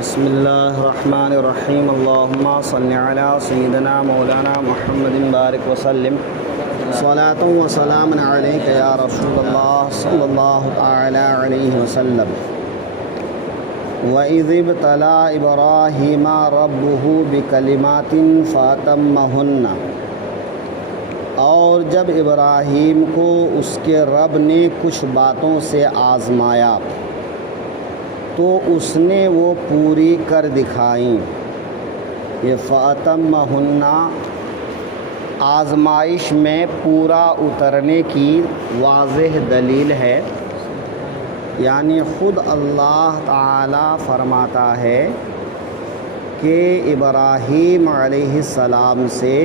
بسم اللہ الرحمن الرحیم اللہم صلی علی سیدنا مولانا محمد بارک وسلم صلاۃ و سلام علیک یا رسول اللہ صلی اللہ تعالی علیہ وسلم وَإِذِ ابْتَلَىٰ إِبْرَاهِيمَ رَبُّهُ بِكَلِمَاتٍ فَأَتَمَّهُنَّ، اور جب ابراہیم کو اس کے رب نے کچھ باتوں سے آزمایا تو اس نے وہ پوری کر دکھائیں۔ یہ فَأَتَمَّهُنَّ آزمائش میں پورا اترنے کی واضح دلیل ہے، یعنی خود اللہ تعالی فرماتا ہے کہ ابراہیم علیہ السلام سے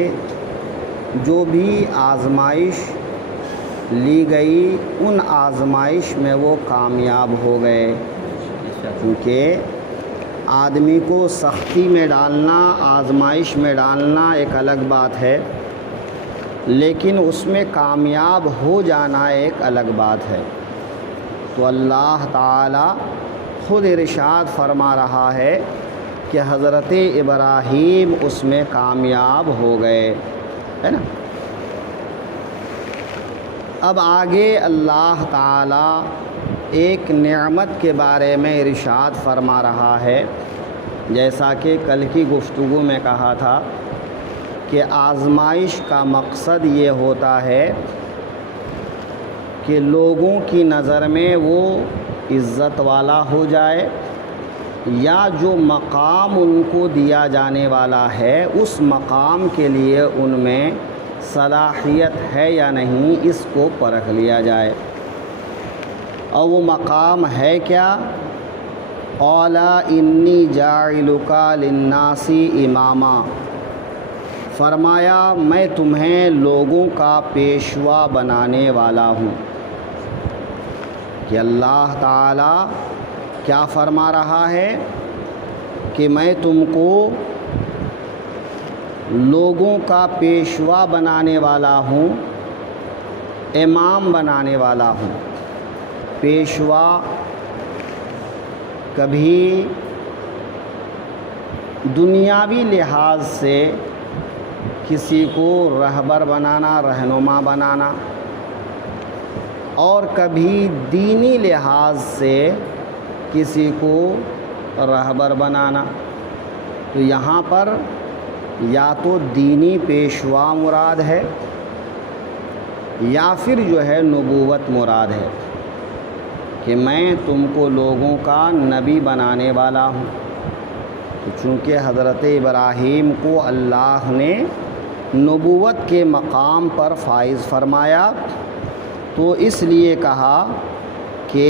جو بھی آزمائش لی گئی ان آزمائش میں وہ کامیاب ہو گئے، کیونکہ آدمی کو سختی میں ڈالنا، آزمائش میں ڈالنا ایک الگ بات ہے، لیکن اس میں کامیاب ہو جانا ایک الگ بات ہے۔ تو اللہ تعالی خود ارشاد فرما رہا ہے کہ حضرت ابراہیم اس میں کامیاب ہو گئے، ہے نا۔ اب آگے اللہ تعالی ایک نعمت کے بارے میں ارشاد فرما رہا ہے، جیسا کہ کل کی گفتگو میں کہا تھا کہ آزمائش کا مقصد یہ ہوتا ہے کہ لوگوں کی نظر میں وہ عزت والا ہو جائے، یا جو مقام ان کو دیا جانے والا ہے اس مقام کے لیے ان میں صلاحیت ہے یا نہیں، اس کو پرکھ لیا جائے۔ اور وہ مقام ہے کیا؟ قال انی جاعلک للناس اماما، فرمایا میں تمہیں لوگوں کا پیشوا بنانے والا ہوں۔ کہ اللہ تعالی کیا فرما رہا ہے کہ میں تم کو لوگوں کا پیشوا بنانے والا ہوں، امام بنانے والا ہوں۔ پیشوا کبھی دنیاوی لحاظ سے کسی کو رہبر بنانا، رہنما بنانا، اور کبھی دینی لحاظ سے کسی کو رہبر بنانا۔ تو یہاں پر یا تو دینی پیشوا مراد ہے یا پھر جو ہے نبوت مراد ہے کہ میں تم کو لوگوں کا نبی بنانے والا ہوں۔ تو چونکہ حضرت ابراہیم کو اللہ نے نبوت کے مقام پر فائز فرمایا تو اس لیے کہا کہ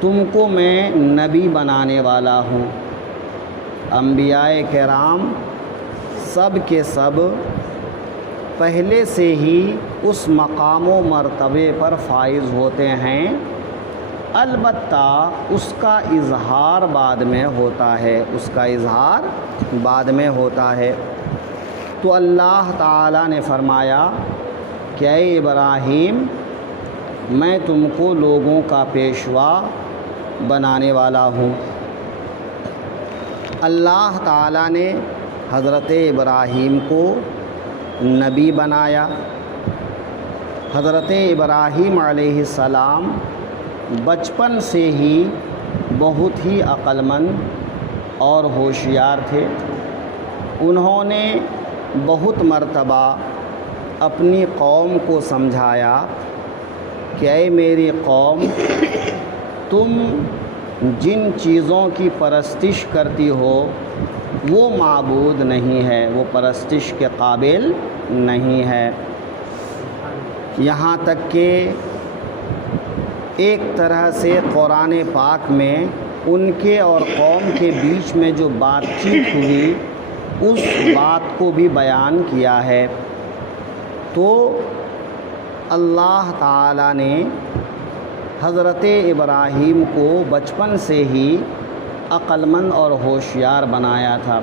تم کو میں نبی بنانے والا ہوں۔ انبیاء کرام سب کے سب پہلے سے ہی اس مقام و مرتبے پر فائز ہوتے ہیں، البتہ اس کا اظہار بعد میں ہوتا ہے، اس کا اظہار بعد میں ہوتا ہے۔ تو اللہ تعالی نے فرمایا کہ اے ابراہیم میں تم کو لوگوں کا پیشوا بنانے والا ہوں۔ اللہ تعالی نے حضرت ابراہیم کو نبی بنایا۔ حضرت ابراہیم علیہ السلام بچپن سے ہی بہت ہی عقل مند اور ہوشیار تھے۔ انہوں نے بہت مرتبہ اپنی قوم کو سمجھایا کہ اے میری قوم، تم جن چیزوں کی پرستش کرتی ہو وہ معبود نہیں ہے، وہ پرستش کے قابل نہیں ہے۔ یہاں تک کہ ایک طرح سے قرآن پاک میں ان کے اور قوم کے بیچ میں جو بات چیت ہوئی اس بات کو بھی بیان کیا ہے۔ تو اللہ تعالی نے حضرت ابراہیم کو بچپن سے ہی عقل مند اور ہوشیار بنایا تھا۔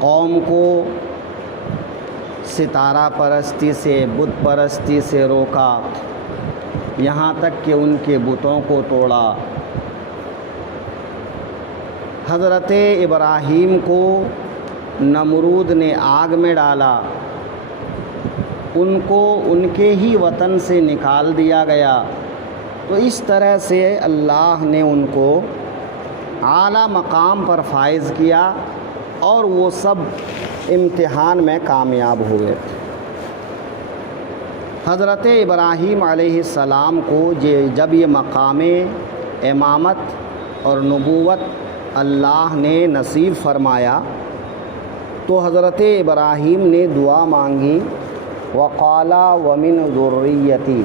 قوم کو ستارہ پرستی سے، بت پرستی سے روکا، یہاں تک کہ ان کے بتوں کو توڑا، حضرت ابراہیم کو نمرود نے آگ میں ڈالا، ان کو ان کے ہی وطن سے نکال دیا گیا، تو اس طرح سے اللہ نے ان کو اعلیٰ مقام پر فائز کیا اور وہ سب امتحان میں کامیاب ہوئے۔ حضرت ابراہیم علیہ السلام کو جب یہ مقام امامت اور نبوت اللہ نے نصیب فرمایا تو حضرت ابراہیم نے دعا مانگی، وقالا ومن ذریتی،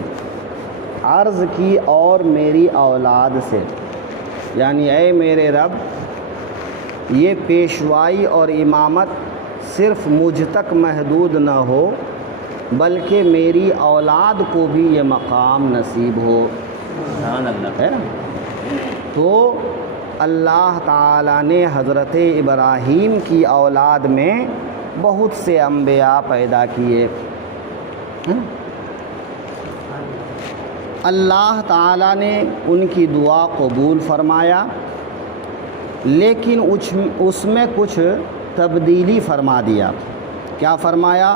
عرض کی اور میری اولاد سے، یعنی اے میرے رب یہ پیشوائی اور امامت صرف مجھ تک محدود نہ ہو بلکہ میری اولاد کو بھی یہ مقام نصیب ہو۔ سبحان اللہ، ہے نا؟ تو اللہ تعالیٰ نے حضرت ابراہیم کی اولاد میں بہت سے انبیاء پیدا کیے۔ اللہ تعالیٰ نے ان کی دعا قبول فرمایا، لیکن اس میں کچھ تبدیلی فرما دیا۔ کیا فرمایا؟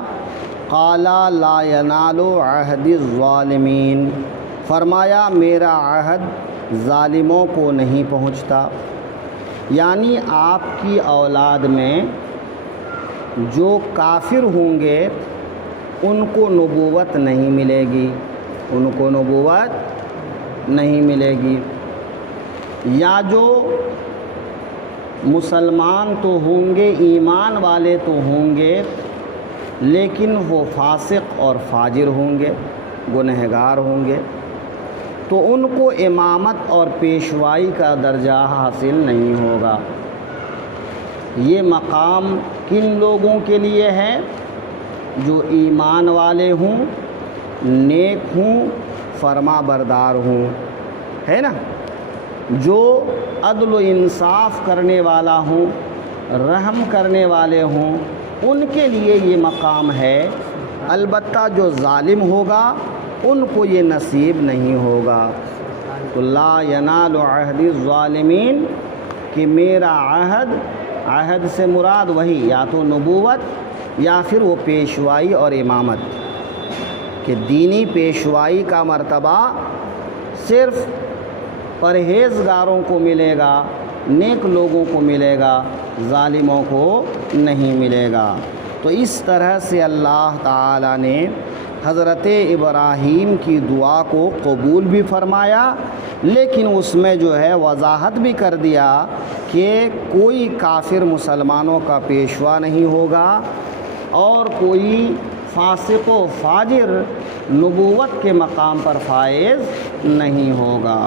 قالا لا ینال عہد الظالمین، فرمایا میرا عہد ظالموں کو نہیں پہنچتا، یعنی آپ کی اولاد میں جو کافر ہوں گے ان کو نبوت نہیں ملے گی، ان کو نبوت نہیں ملے گی، یا جو مسلمان تو ہوں گے، ایمان والے تو ہوں گے، لیکن وہ فاسق اور فاجر ہوں گے، گنہگار ہوں گے، تو ان کو امامت اور پیشوائی کا درجہ حاصل نہیں ہوگا۔ یہ مقام کن لوگوں کے لیے ہے؟ جو ایمان والے ہوں، نیک ہوں، فرما بردار ہوں، ہے نا؟ جو عدل و انصاف کرنے والا ہوں، رحم کرنے والے ہوں، ان کے لیے یہ مقام ہے۔ البتہ جو ظالم ہوگا ان کو یہ نصیب نہیں ہوگا۔ تو لا ینال عہد الظالمین کہ میرا عہد سے مراد وہی یا تو نبوت یا پھر وہ پیشوائی اور امامت، کہ دینی پیشوائی کا مرتبہ صرف پرہیزگاروں کو ملے گا، نیک لوگوں کو ملے گا، ظالموں کو نہیں ملے گا۔ تو اس طرح سے اللہ تعالیٰ نے حضرت ابراہیم کی دعا کو قبول بھی فرمایا، لیکن اس میں جو ہے وضاحت بھی کر دیا کہ کوئی کافر مسلمانوں کا پیشوا نہیں ہوگا اور کوئی فاسق و فاجر نبوت کے مقام پر فائز نہیں ہوگا۔